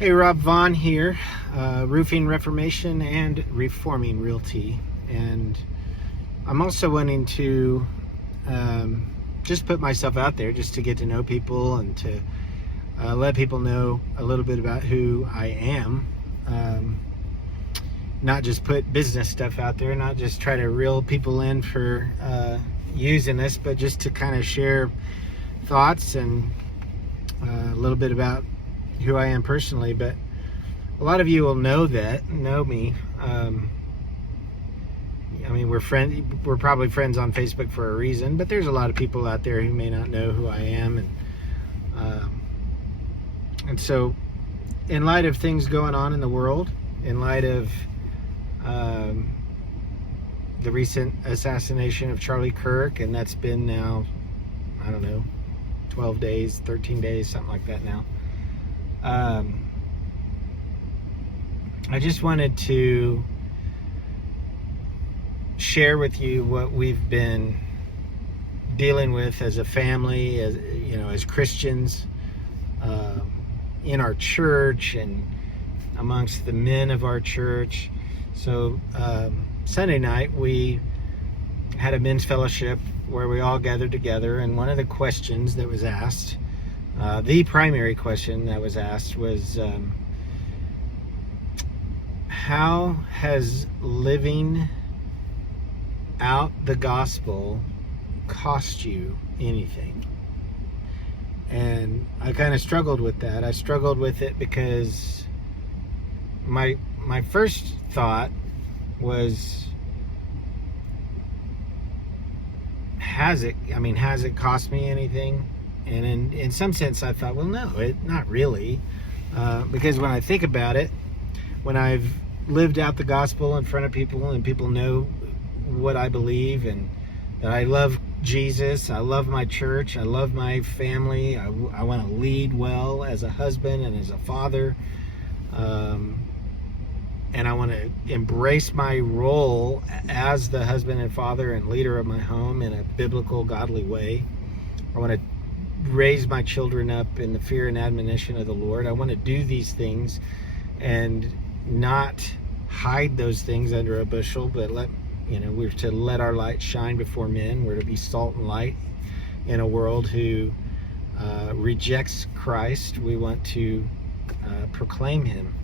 Hey, Rob Vaughn here, Roofing Reformation and Reforming Realty. And I'm also wanting to just put myself out there just to get to know people and to let people know a little bit about who I am. Not just put business stuff out there, not just try to reel people in for using this, but just to kind of share thoughts and a little bit about who I am personally. But a lot of you will know me. I mean, we're probably friends on Facebook for a reason, but there's a lot of people out there who may not know who I am. And so in light of things going on in the world, in light of the recent assassination of Charlie Kirk, and that's been now, I don't know, 12 days, 13 days, something like that now. I just wanted to share with you what we've been dealing with as a family, as Christians, in our church and amongst the men of our church. So Sunday night we had a men's fellowship where we all gathered together, and one of the questions that was asked, the primary question that was asked was, how has living out the gospel cost you anything? And I kind of struggled with that. I struggled with it because my first thought was, has it cost me anything? And in some sense I thought, well, no, not really. Because when I think about it, when I've lived out the gospel in front of people and people know what I believe and that I love Jesus, I love my church, I love my family, I want to lead well as a husband and as a father, and I want to embrace my role as the husband and father and leader of my home in a biblical, godly way. I want to raise my children up in the fear and admonition of the Lord. I want to do these things and not hide those things under a bushel, but we're to let our light shine before men. We're to be salt and light in a world who rejects Christ. We want to proclaim him.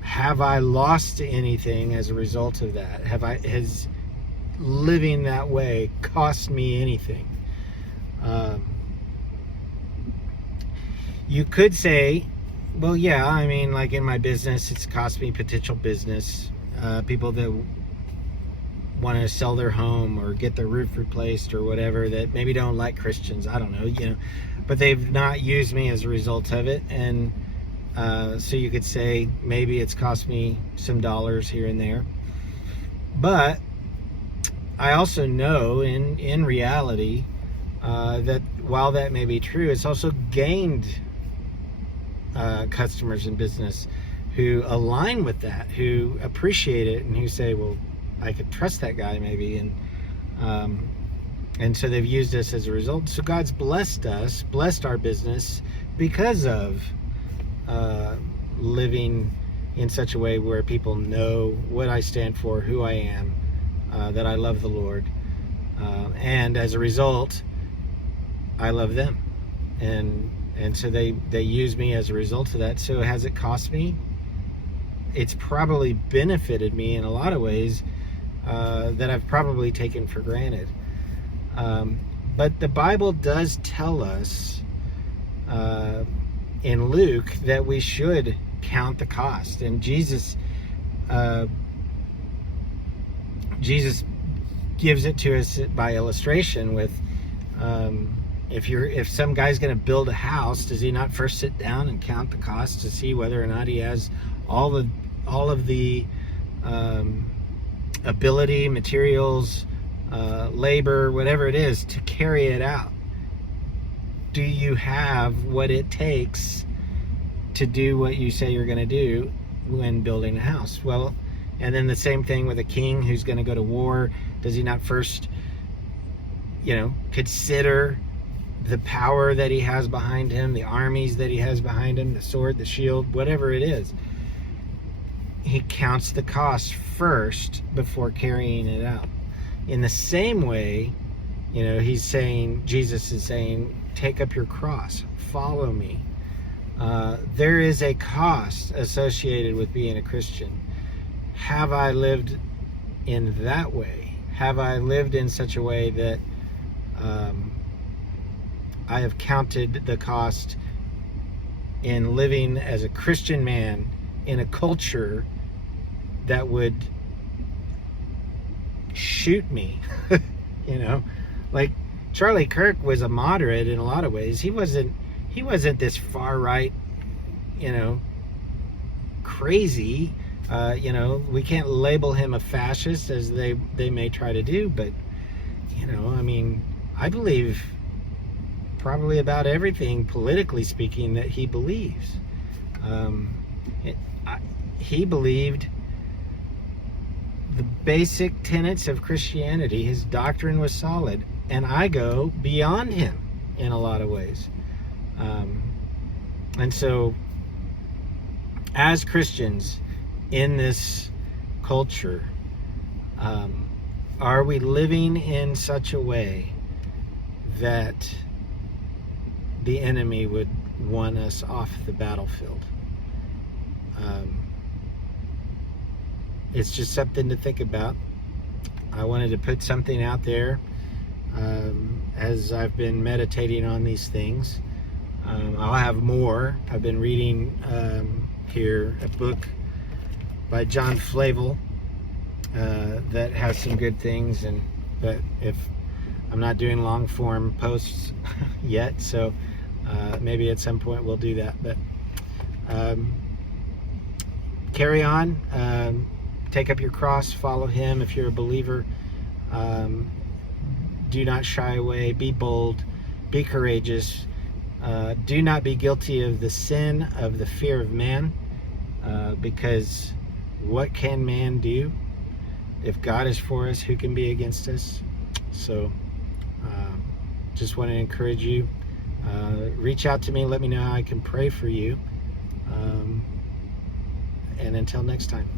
Have I lost anything as a result of that? Has living that way cost me anything? You could say, well, yeah, I mean, like in my business, it's cost me potential business. People that want to sell their home or get their roof replaced or whatever, that maybe don't like Christians, I don't know, but they've not used me as a result of it. And so you could say maybe it's cost me some dollars here and there. But I also know in reality that while that may be true, it's also gained customers in business who align with that, who appreciate it, and who say, well, I could trust that guy maybe, and so they've used us as a result. So God's blessed our business because of living in such a way where people know what I stand for, who I am, that I love the Lord, and as a result I love them, and so they use me as a result of that. So has it cost me? It's probably benefited me in a lot of ways that I've probably taken for granted. But the Bible does tell us in Luke that we should count the cost, and Jesus gives it to us by illustration with, if some guy's going to build a house, does he not first sit down and count the cost to see whether or not he has all of the ability, materials, labor, whatever it is, to carry it out? Do you have what it takes to do what you say you're going to do when building a house? Well, and then the same thing with a king who's going to go to war. Does he not first, consider the power that he has behind him, the armies that he has behind him, the sword, the shield, whatever it is. He counts the cost first before carrying it out. In the same way, Jesus is saying, take up your cross, follow me. There is a cost associated with being a Christian. Have I lived in that way? Have I lived in such a way that I have counted the cost in living as a Christian man in a culture that would shoot me? Like Charlie Kirk was a moderate in a lot of ways. He wasn't this far right, crazy. We can't label him a fascist as they may try to do, but I believe probably about everything, politically speaking, that he believes. He believed the basic tenets of Christianity. His doctrine was solid, and I go beyond him in a lot of ways. And so, as Christians in this culture, are we living in such a way that the enemy would want us off the battlefield? It's just something to think about. I wanted to put something out there as I've been meditating on these things. I'll have more. I've been reading here a book by John Flavel that has some good things, but if I'm not doing long form posts yet, so maybe at some point we'll do that. But carry on. Take up your cross, follow him if you're a believer. Do not shy away, be bold, be courageous. Do not be guilty of the sin of the fear of man, because what can man do? If God is for us, who can be against us? So just want to encourage you. Reach out to me, let me know how I can pray for you. And until next time.